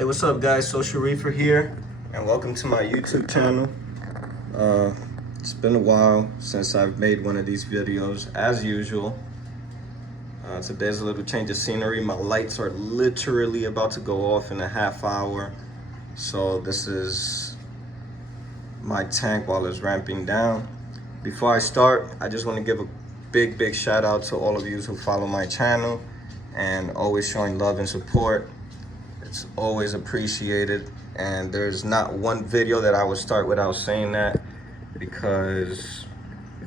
Hey, what's up guys? Social Reefer here, and welcome to my YouTube channel. It's been a while since I've made one of these videos, as usual. Today's a little change of scenery. My lights are literally about to go off in a half hour. So this is my tank while it's ramping down. Before I start, I just want to give a big shout out to all of you who follow my channel and always showing love and support. It's always appreciated, and there's not one video that I would start without saying that, because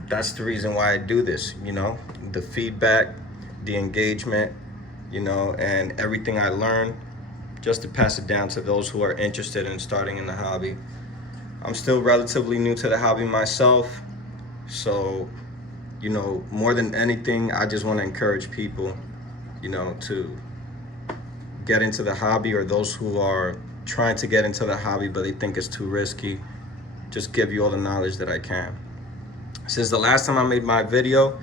that's the reason why I do this, you know, the feedback, the engagement, you know, and everything I learn, just to pass it down to those who are interested in starting in the hobby. I'm still relatively new to the hobby myself, so, you know, more than anything, I just want to encourage people, you know, to get into the hobby, or those who are trying to get into the hobby but they think it's too risky. Just give you all the knowledge that I can. Since the last time I made my video,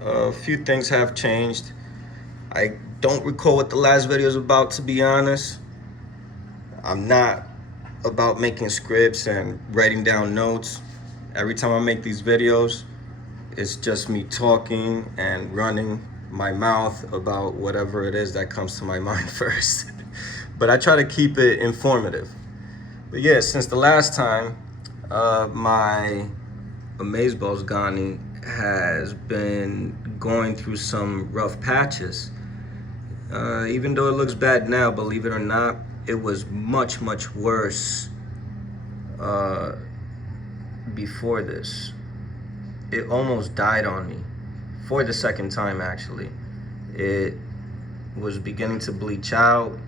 a few things have changed. I don't recall what the last video is about, to be honest. I'm not about making scripts and writing down notes. Every time I make these videos, it's just me talking and running my mouth about whatever it is that comes to my mind first. But I try to keep it informative. But yeah, since the last time, my Amazeballz Goni has been going through some rough patches. Even though it looks bad now, believe it or not, it was much worse before this. It almost died on me. For the second time, actually. It was beginning to bleach out.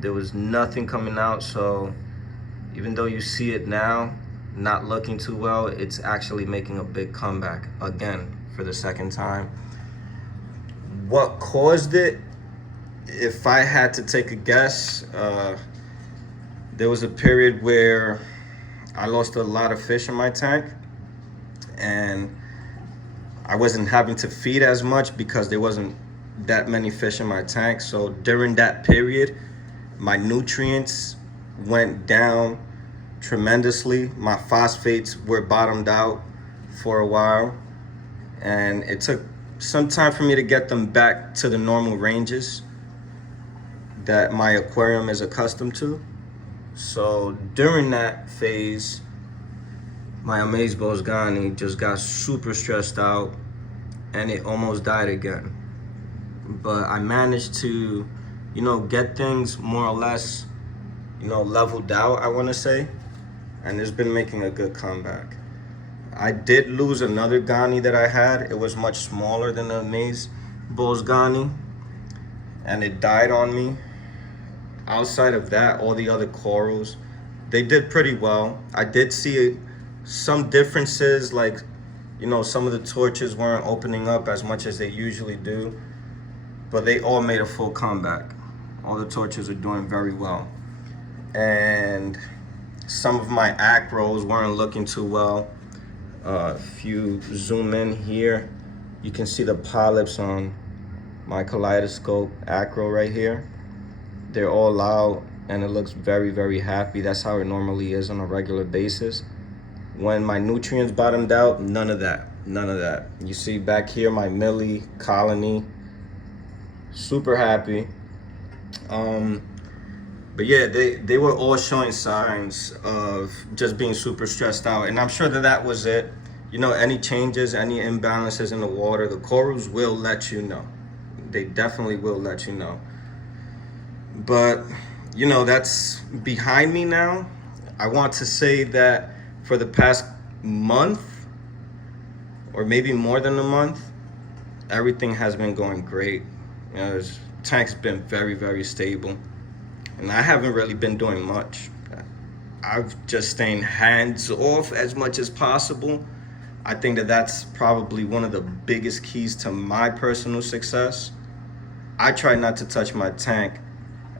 There was nothing coming out, so even though you see it now not looking too well, it's actually making a big comeback again for the second time. What caused it? If I had to take a guess, there was a period where I lost a lot of fish in my tank, and I wasn't having to feed as much because there wasn't that many fish in my tank. So during that period, my nutrients went down tremendously. My phosphates were bottomed out for a while, and it took some time for me to get them back to the normal ranges that my aquarium is accustomed to. So during that phase, my Amazeballz Goni just got super stressed out, and it almost died again. But I managed to, you know, get things more or less, you know, leveled out, I want to say, and it's been making a good comeback. I did lose another Goni that I had. It was much smaller than the Amazeballz Goni, and it died on me. Outside of that, all the other corals, they did pretty well. I did see some differences, like, you know, some of the torches weren't opening up as much as they usually do, but they all made a full comeback. All the torches are doing very well. And some of my acros weren't looking too well. If you zoom in here, you can see the polyps on my kaleidoscope acro right here. They're all out, and it looks very happy. That's how it normally is on a regular basis. When my nutrients bottomed out, none of that. You see back here my Millie colony, super happy. But yeah, they were all showing signs of just being super stressed out, and I'm sure that was it. You know, any changes, any imbalances in the water, the corals will let you know. They definitely will let you know. But, you know, that's behind me now. I want to say that for the past month, or maybe more than a month, everything has been going great. You know, this tank's been very stable, and I haven't really been doing much. I've just staying hands off as much as possible. I think that that's probably one of the biggest keys to my personal success. I try not to touch my tank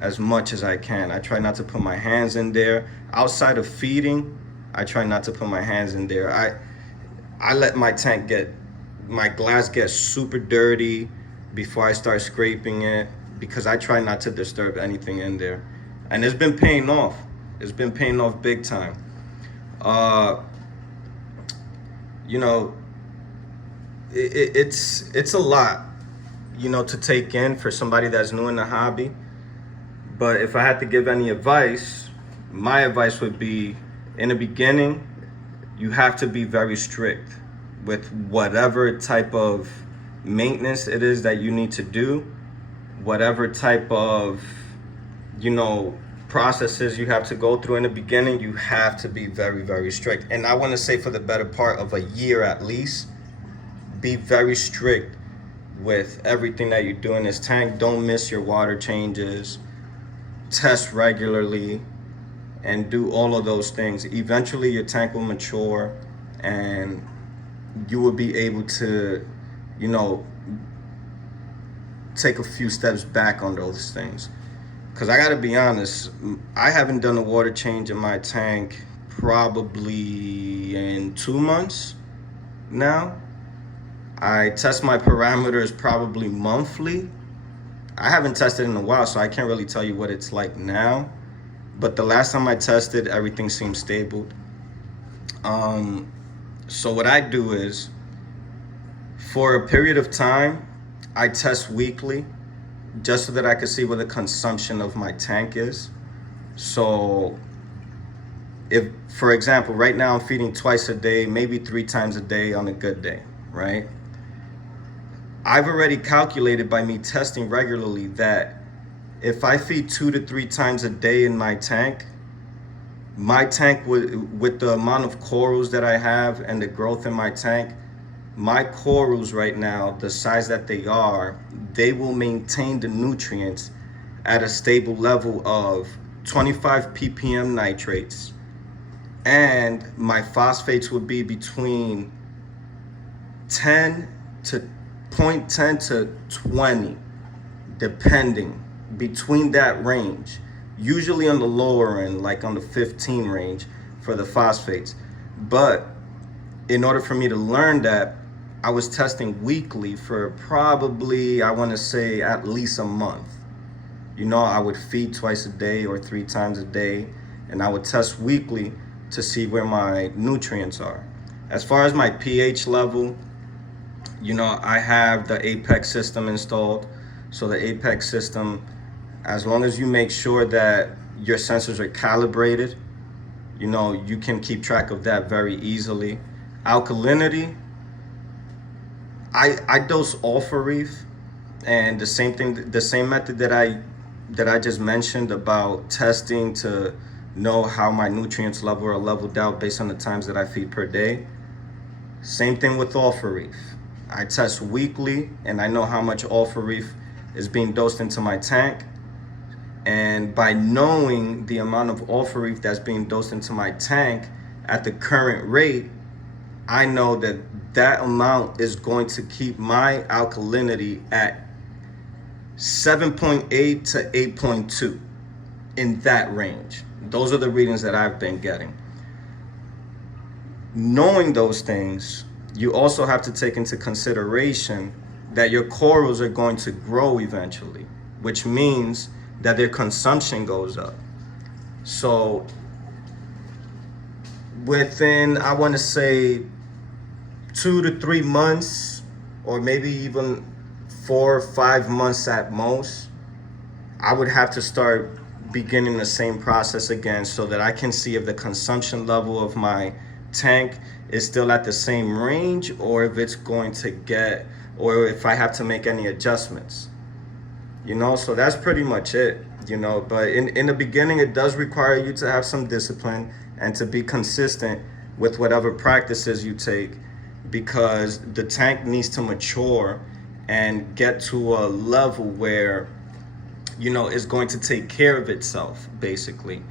as much as I can. I try not to put my hands in there. Outside of feeding, I try not to put my hands in there. I let my glass get super dirty before I start scraping it, because I try not to disturb anything in there. and it's been paying off. It's been paying off big time. Uh, you know, it's a lot, to take in for somebody that's new in the hobby. But if I had to give any advice, my advice would be, in the beginning, you have to be very strict with whatever type of maintenance it is that you need to do, whatever type of, processes you have to go through in the beginning. You have to be very, very strict. And I want to say, for the better part of a year at least, be very strict with everything that you do in this tank. Don't miss your water changes. Test regularly and do all of those things. Eventually your tank will mature and you will be able to, take a few steps back on those things. Because I gotta be honest, I haven't done a water change in my tank probably in 2 months now. I test my parameters probably monthly. I haven't tested in a while, so I can't really tell you what it's like now. But the last time I tested, everything seemed stable. So what I do is, for a period of time, I test weekly, just so that I can see what the consumption of my tank is. So if, for example, right now I'm feeding twice a day, maybe 3 times a day on a good day, right? I've already calculated by me testing regularly that if I feed 2 to 3 times a day in my tank with the amount of corals that I have and the growth in my tank, my corals right now, the size that they will maintain the nutrients at a stable level of 25 ppm nitrates, and my phosphates would be between 0.10 to 20, depending, between that range, usually on the lower end, like on the 15 range for the phosphates. But in order for me to learn that, I was testing weekly for probably, I want to say, at least a month. I would feed twice a day or 3 times a day, and I would test weekly to see where my nutrients are. As far as my pH level, I have the Apex system installed. So the Apex system, as long as you make sure that your sensors are calibrated, you can keep track of that very easily. Alkalinity, I dose Reef, and the same method that I just mentioned about testing to know how my nutrients level are leveled out based on the times that I feed per day. Same thing with Reef. I test weekly, and I know how much Reef is being dosed into my tank. And by knowing the amount of Reef that's being dosed into my tank at the current rate, I know that amount is going to keep my alkalinity at 7.8 to 8.2, in that range. Those are the readings that I've been getting. Knowing those things, you also have to take into consideration that your corals are going to grow eventually, which means that their consumption goes up. So within, I want to say, 2 to 3 months, or maybe even 4 or 5 months at most, I would have to start beginning the same process again, so that I can see if the consumption level of my tank is still at the same range, or if it's going to or if I have to make any adjustments. So that's pretty much it. But in the beginning, it does require you to have some discipline and to be consistent with whatever practices you take, because the tank needs to mature and get to a level where, it's going to take care of itself, basically,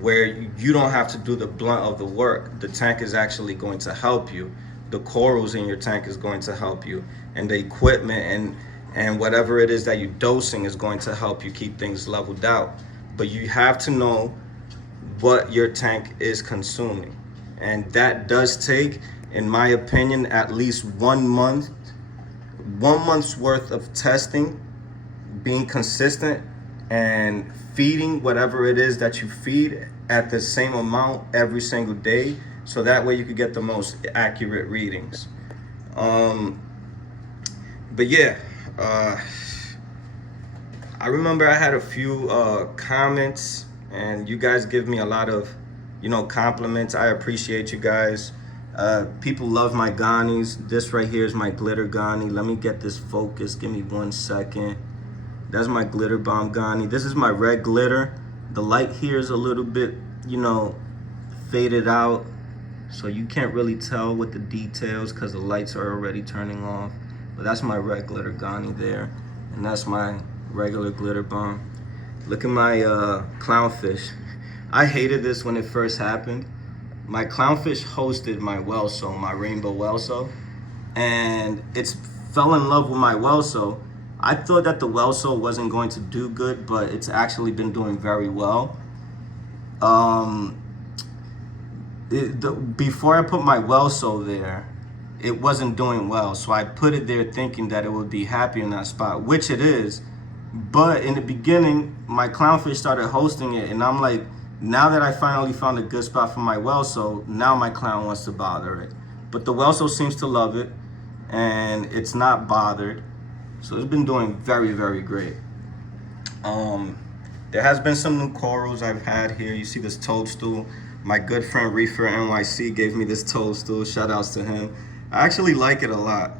where you don't have to do the blunt of the work. The tank is actually going to help you. The corals in your tank is going to help you, and the equipment and whatever it is that you're dosing is going to help you keep things leveled out. But you have to know what your tank is consuming, and that does take, in my opinion, at least 1 month's worth of testing, being consistent, and feeding whatever it is that you feed at the same amount every single day, so that way you could get the most accurate readings. But yeah, I remember I had a few comments, and you guys give me a lot of, compliments. I appreciate you guys. People love my Gonis. This right here is my glitter Goni. Let me get this focused. Give me 1 second. That's my glitter bomb Goni. This is my red glitter. The light here is a little bit, faded out, so you can't really tell with the details because the lights are already turning off. But that's my red glitter Goni there, and that's my regular glitter bomb. Look at my clownfish. I hated this when it first happened. My clownfish hosted my Welso, my rainbow Welso, and it's fell in love with my Welso. I thought that the Welso wasn't going to do good, but it's actually been doing very well. Before I put my Welso there, it wasn't doing well, so I put it there thinking that it would be happy in that spot, which it is. But in the beginning, my clownfish started hosting it, and I'm like, now that I finally found a good spot for my Welso, now my clown wants to bother it. But the Welso seems to love it, and it's not bothered. So it's been doing very, very great. There has been some new corals I've had here. You see this toadstool. My good friend Reefer NYC gave me this toadstool. Shout outs to him. I actually like it a lot.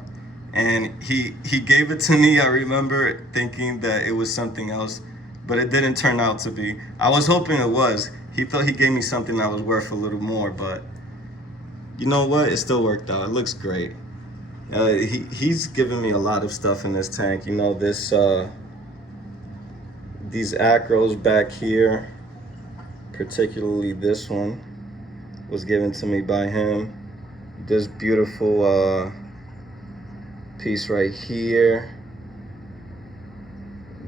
And he gave it to me. I remember thinking that it was something else, but it didn't turn out to be. I was hoping it was. He thought he gave me something that was worth a little more, but you know what? It still worked out. It looks great. He's given me a lot of stuff in this tank. These acros back here, particularly this one, was given to me by him. This beautiful piece right here.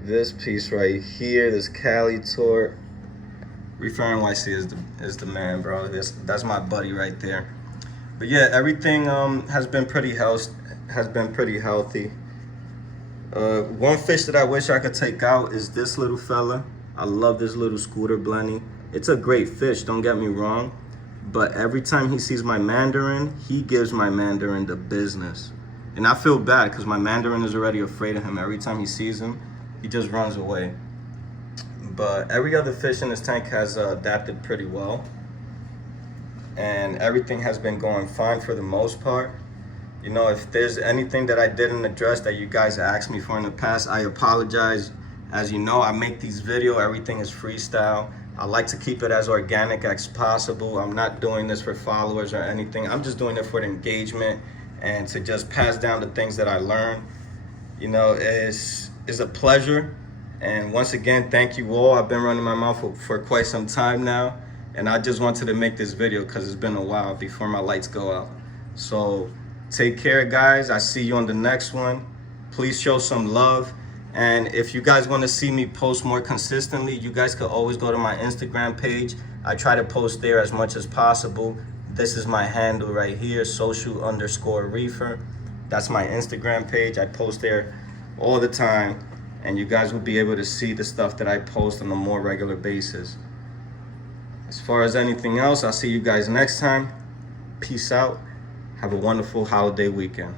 This piece right here, this Cali Tort. Reefer NYC is the man, bro. That's my buddy right there. But yeah, everything has been pretty healthy. One fish that I wish I could take out is this little fella. I love this little scooter blenny. It's a great fish, don't get me wrong, but every time he sees my mandarin, he gives my mandarin the business. And I feel bad because my mandarin is already afraid of him. Every time he sees him, he just runs away. But every other fish in this tank has adapted pretty well, and everything has been going fine for the most part. If there's anything that I didn't address that you guys asked me for in the past, I apologize. As you know, I make these videos, everything is freestyle. I like to keep it as organic as possible. I'm not doing this for followers or anything. I'm just doing it for the engagement and to just pass down the things that I learned. It's a pleasure. And once again, thank you all. I've been running my mouth for quite some time now, and I just wanted to make this video because it's been a while before my lights go out. So take care, guys. I see you on the next one. Please show some love. And if you guys want to see me post more consistently, you guys could always go to my Instagram page. I try to post there as much as possible. This is my handle right here, social_reefer. That's my Instagram page. I post there all the time, and you guys will be able to see the stuff that I post on a more regular basis. As far as anything else, I'll see you guys next time. Peace out. Have a wonderful holiday weekend.